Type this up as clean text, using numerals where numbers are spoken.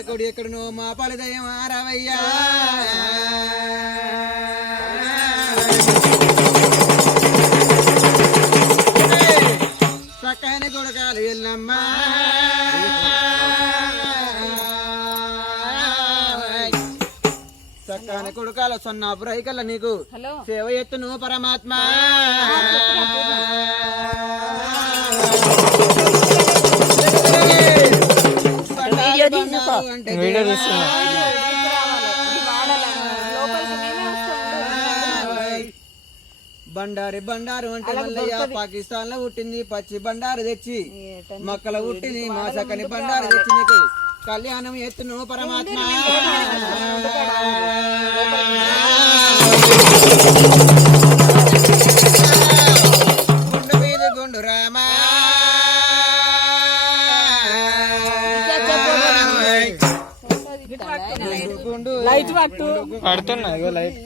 కొడి ఎక్కడనో మా పాలిదయం రావయ్యా చక్కని కొడకాలు ఎల్లమ్మా చక్కని కొడుకాలు సొన్నాపు రైకల్ల నీకు సేవ ఎత్తును పరమాత్మ బండారి బండారు అంటే మల్లయ్య పాకిస్తాన్ లో పుట్టింది పచ్చి బండారు తెచ్చి మక్కల పుట్టింది మా చక్కని బండారు తెచ్చి నీకు కళ్యాణం ఎత్తును పరమాత్మ గుండు మీద గుండు రామా లైట్ పట్టు పడుతున్నా లైట్